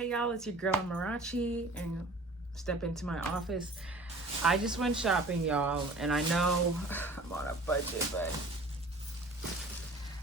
Hey y'all, it's your girl Amarachi, and step into my office. I just went shopping, y'all, and I know I'm on a budget, but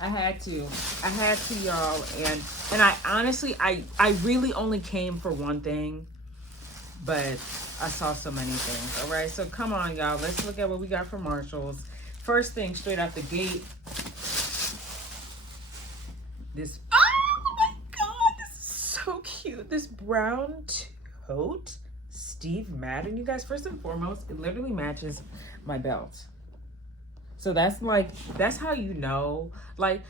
I had to, y'all, and I honestly, I really only came for one thing, but I saw so many things. All right, so come on, y'all, let's look at what we got from Marshalls. First thing, straight out the gate, this. Oh my God, this is so cute. This brown tote, Steve Madden. You guys, first and foremost, it literally matches my belt. So that's how you know, like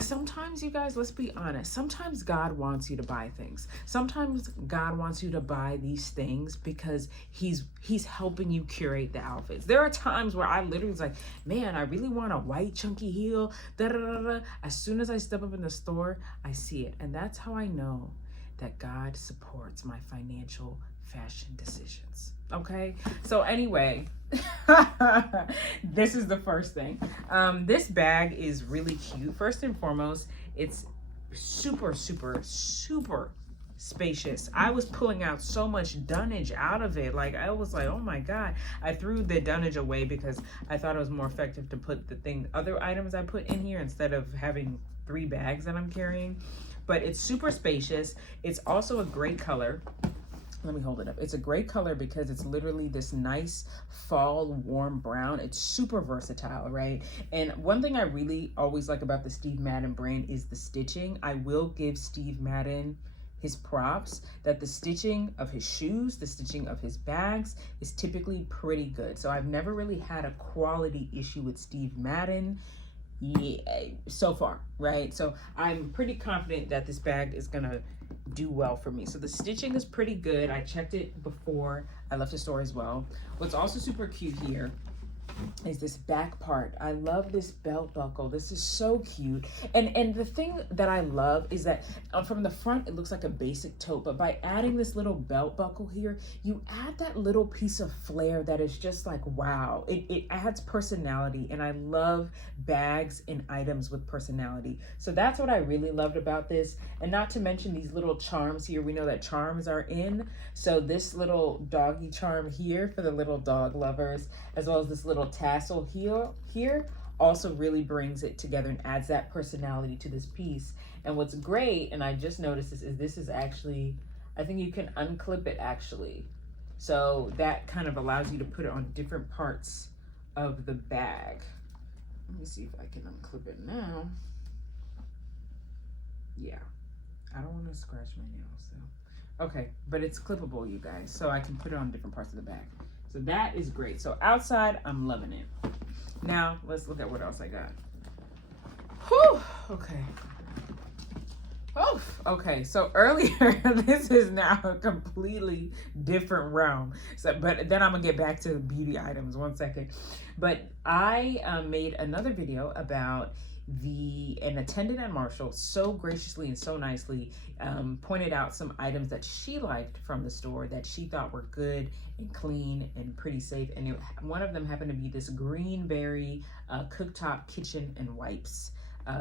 sometimes, you guys, let's be honest, sometimes God wants you to buy things. Sometimes God wants you to buy these things because he's helping you curate the outfits. There are times where I literally was like, man, I really want a white chunky heel, da da da da. As soon as I step up in the store, I see it. And that's how I know that God supports my financial fashion decisions. Okay, so anyway, this is the first thing. This bag is really cute. First and foremost, it's super spacious. I was pulling out so much dunnage out of it. Like, I was like, oh my God. I threw the dunnage away because I thought it was more effective to put other items I put in here instead of having 3 bags that I'm carrying. But it's super spacious. It's also a great color. Let me hold it up. It's a great color because it's literally this nice fall warm brown. It's super versatile, right? And one thing I really always like about the Steve Madden brand is the stitching. I will give Steve Madden his props that the stitching of his shoes, the stitching of his bags is typically pretty good. So I've never really had a quality issue with Steve Madden. Yeah, so far, right? So I'm pretty confident that this bag is gonna do well for me. So the stitching is pretty good. I checked it before I left the store as well. What's also super cute here is this back part. I love this belt buckle. This is so cute. And the thing that I love is that from the front, it looks like a basic tote, but by adding this little belt buckle here, you add that little piece of flair that is just like, wow. It adds personality, and I love bags and items with personality. So that's what I really loved about this. And not to mention these little charms here. We know that charms are in. So this little doggy charm here for the little dog lovers, as well as this little tassel here also really brings it together and adds that personality to this piece. And what's great, and I just noticed this is actually, I think you can unclip it actually. So that kind of allows you to put it on different parts of the bag. Let me see if I can unclip it now. Yeah, I don't want to scratch my nails though. Okay, but it's clippable, you guys, so I can put it on different parts of the bag. So that is great. So outside, I'm loving it. Now, let's look at what else I got. Whew, okay. Oh, okay. So earlier, this is now a completely different realm. So, but then I'm gonna get back to beauty items, 1 second. But I made another video about an attendant at Marshall so graciously and so nicely pointed out some items that she liked from the store that she thought were good and clean and pretty safe. And one of them happened to be this Greenberry cooktop kitchen and wipes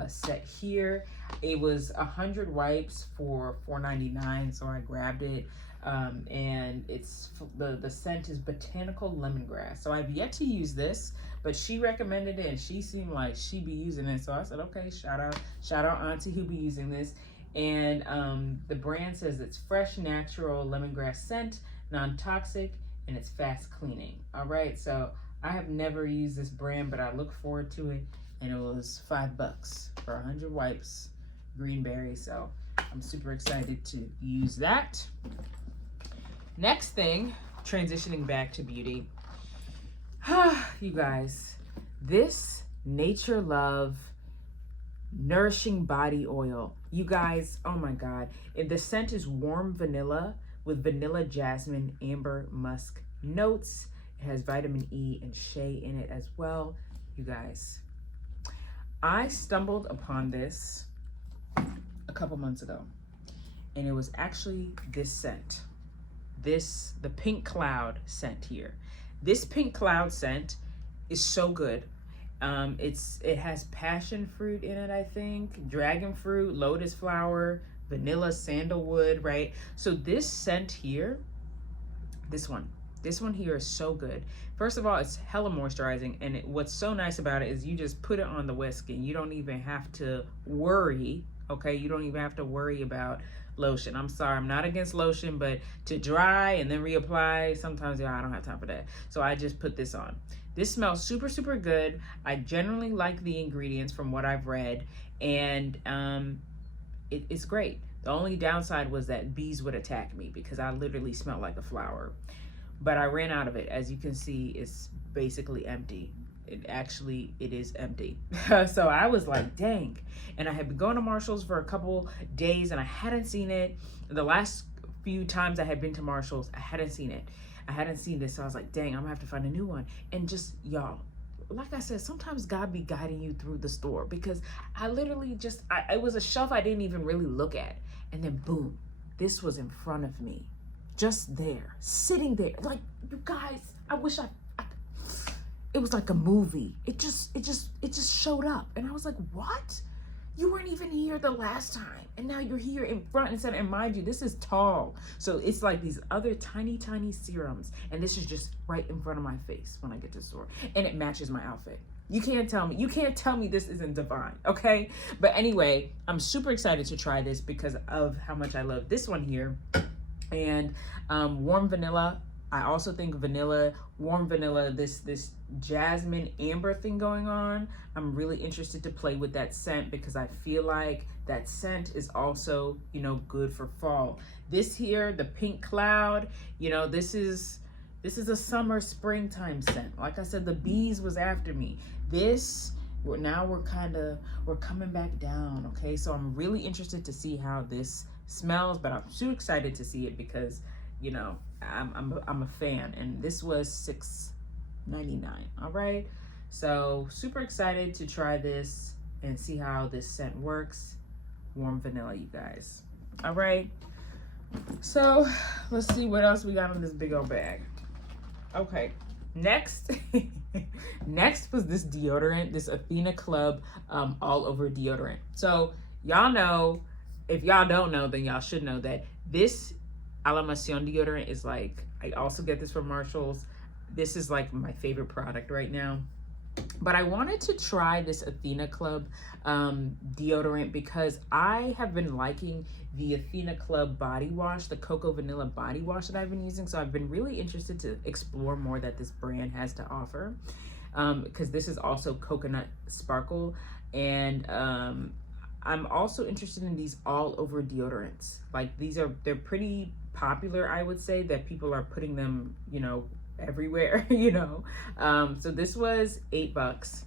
set here. It was 100 wipes for $4.99, so I grabbed it. And it's the scent is botanical lemongrass. So I've yet to use this, but she recommended it and she seemed like she'd be using it. So I said, okay, shout out Auntie who be using this. And the brand says it's fresh, natural lemongrass scent, non-toxic, and it's fast cleaning. All right, so I have never used this brand, but I look forward to it. And it was $5 for 100 wipes, Greenberry. So I'm super excited to use that. Next thing, transitioning back to beauty. You guys, this Nature Love Nourishing Body Oil. You guys, oh my God. The scent is warm vanilla with vanilla, jasmine, amber, musk notes. It has vitamin E and shea in it as well. You guys, I stumbled upon this a couple months ago, and it was actually this scent. The Pink Cloud scent here. This Pink Cloud scent is so good. It has passion fruit in it, I think, dragon fruit, lotus flower, vanilla sandalwood, right? So this scent here, this one here is so good. First of all, it's hella moisturizing, and what's so nice about it is you just put it on the wet skin. You don't even have to worry, okay? You don't even have to worry about lotion. I'm sorry, I'm not against lotion, but to dry and then reapply, sometimes, yeah, I don't have time for that. So I just put this on. This smells super, super good. I generally like the ingredients from what I've read, and it's great. The only downside was that bees would attack me because I literally smelled like a flower. But I ran out of it. As you can see, it's basically empty. It is empty. So I was like, dang. And I had been going to Marshall's for a couple days and I hadn't seen it. The last few times I had been to Marshall's, I hadn't seen it. I hadn't seen this. So I was like, dang, I'm gonna have to find a new one. And just, y'all, like I said, sometimes God be guiding you through the store, because I literally just, it was a shelf I didn't even really look at. And then boom, this was in front of me. Just there, sitting there, like, you guys, I wish it was like a movie. It just showed up, and I was like, what? You weren't even here the last time, and now you're here in front and center. And mind you, this is tall, so it's like these other tiny serums, and this is just right in front of my face when I get to the store, and it matches my outfit. You can't tell me this isn't divine, okay? But anyway, I'm super excited to try this because of how much I love this one here. And warm vanilla. I also think warm vanilla, this jasmine amber thing going on. I'm really interested to play with that scent because I feel like that scent is also, you know, good for fall. This here, the pink cloud, you know, this is a summer springtime scent. Like I said, the bees was after me. We're coming back down, okay? So I'm really interested to see how this smells, but I'm super excited to see it because, you know, I'm a fan, and this was $6.99. All right, so super excited to try this and see how this scent works. Warm vanilla, you guys. All right, so let's see what else we got in this big old bag. Okay, next next was this deodorant, this Athena Club all over deodorant. So y'all know, if y'all don't know, then y'all should know that this Alamacion deodorant is like, I also get this from Marshall's. This is like my favorite product right now. But I wanted to try this Athena Club deodorant because I have been liking the Athena Club body wash, the Cocoa Vanilla body wash that I've been using. So I've been really interested to explore more that this brand has to offer, because this is also coconut sparkle. And I'm also interested in these all over deodorants. Like they're pretty popular, I would say, that people are putting them, you know, everywhere, you know. So this was $8.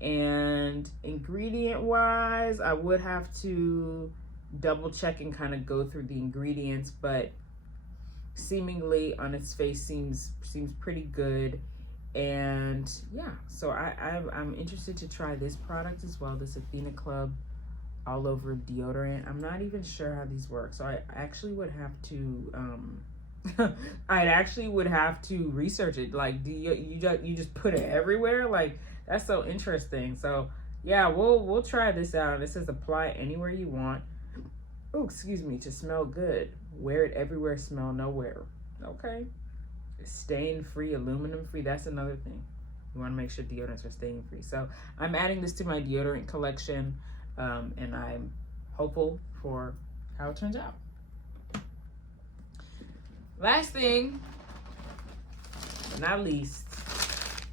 And ingredient wise, I would have to double check and kind of go through the ingredients, but seemingly on its face seems pretty good. And yeah, so I'm interested to try this product as well, this Athena Club all over deodorant. I'm not even sure how these work, so I actually would have to research it. Like, do you just put it everywhere? Like, that's so interesting. So yeah, we'll try this out. It says apply anywhere you want. Oh, excuse me, to smell good. Wear it everywhere, smell nowhere. Okay. Stain free, aluminum free. That's another thing. You want to make sure deodorants are stain free. So I'm adding this to my deodorant collection, and I'm hopeful for how it turns out. Last thing, but not least,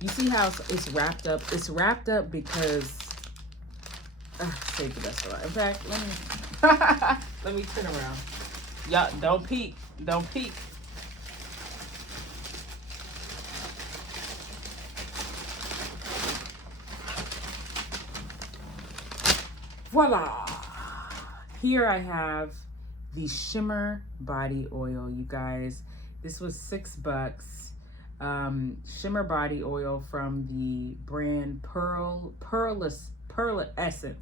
you see how it's wrapped up? It's wrapped up because save the best for last. In fact, let me turn around. Y'all, don't peek. Don't peek. Voila! Here I have the Shimmer Body Oil, you guys. This was $6. Shimmer Body Oil from the brand Pearl Essence.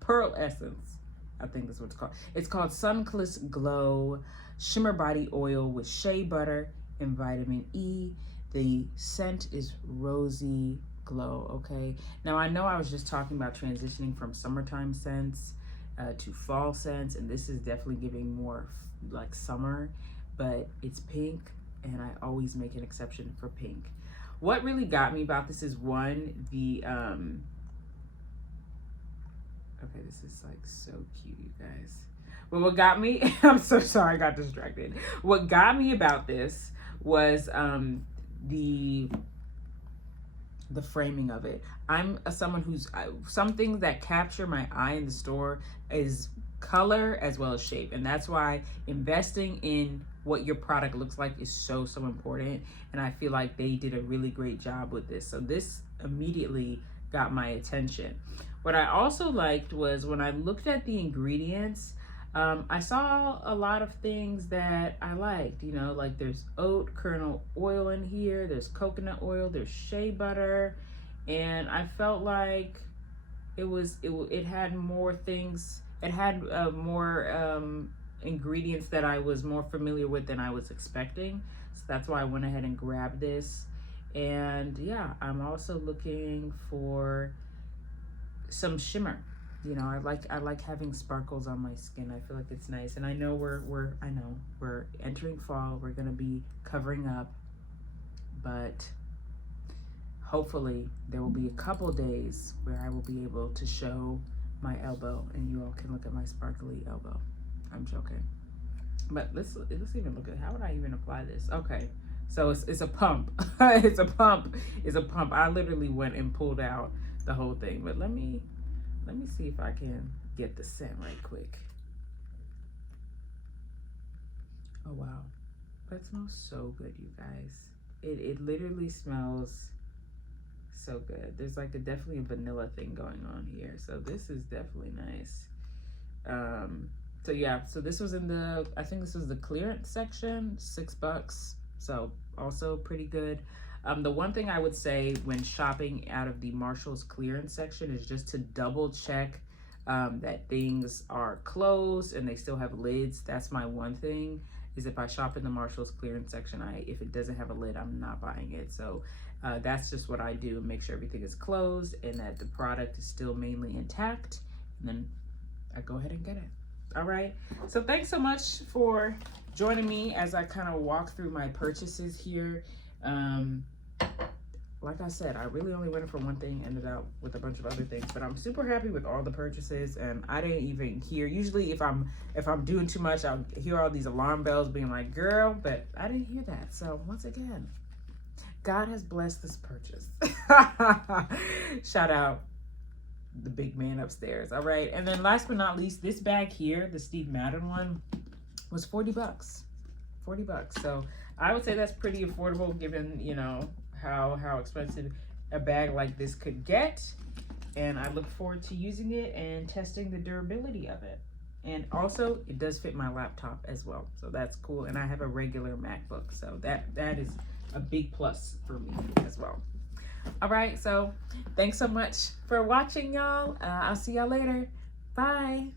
Pearl Essence, I think that's what it's called. It's called Sunkissed Glow Shimmer Body Oil with shea butter and vitamin E. The scent is Rosy Glow, okay? Now, I know I was just talking about transitioning from summertime scents to fall scents, and this is definitely giving more like summer, but it's pink, and I always make an exception for pink. What really got me about this is one, the okay, this is like so cute, you guys. But what got me, I'm so sorry, I got distracted. What got me about this was the framing of it. I'm someone who's, something that capture my eye in the store is color as well as shape. And that's why investing in what your product looks like is so important. And I feel like they did a really great job with this. So this immediately got my attention. What I also liked was when I looked at the ingredients, I saw a lot of things that I liked, you know, like there's oat kernel oil in here, there's coconut oil, there's shea butter, and I felt like it had more things, it had more ingredients that I was more familiar with than I was expecting. So that's why I went ahead and grabbed this. And yeah, I'm also looking for some shimmer. You know, I like having sparkles on my skin. I feel like it's nice. And I know we're entering fall. We're gonna be covering up, but hopefully there will be a couple days where I will be able to show my elbow and you all can look at my sparkly elbow. I'm joking. But let's even look at, how would I even apply this? Okay. So it's a pump. It's a pump. I literally went and pulled out the whole thing. But let me see if I can get the scent right quick. Oh wow, that smells so good, you guys. It literally smells so good. There's like definitely a vanilla thing going on here. So this is definitely nice. So yeah, so this was in the, I think this was the clearance section, $6. So also pretty good. The one thing I would say when shopping out of the Marshall's clearance section is just to double check that things are closed and they still have lids. That's my one thing, is if I shop in the Marshall's clearance section, if it doesn't have a lid, I'm not buying it. So that's just what I do, make sure everything is closed and that the product is still mainly intact. And then I go ahead and get it. All right. So thanks so much for joining me as I kind of walk through my purchases here. Like I said, I really only went for one thing, ended up with a bunch of other things, but I'm super happy with all the purchases. And I didn't even hear, usually if I'm doing too much, I'll hear all these alarm bells being like, girl, but I didn't hear that. So once again, God has blessed this purchase. Shout out the big man upstairs. All right. And then last but not least, this bag here, the Steve Madden one, was $40. $40. So I would say that's pretty affordable given, you know, how expensive a bag like this could get. And I look forward to using it and testing the durability of it. And also it does fit my laptop as well. So that's cool. And I have a regular MacBook. So that is a big plus for me as well. All right. So thanks so much for watching, y'all. I'll see y'all later. Bye.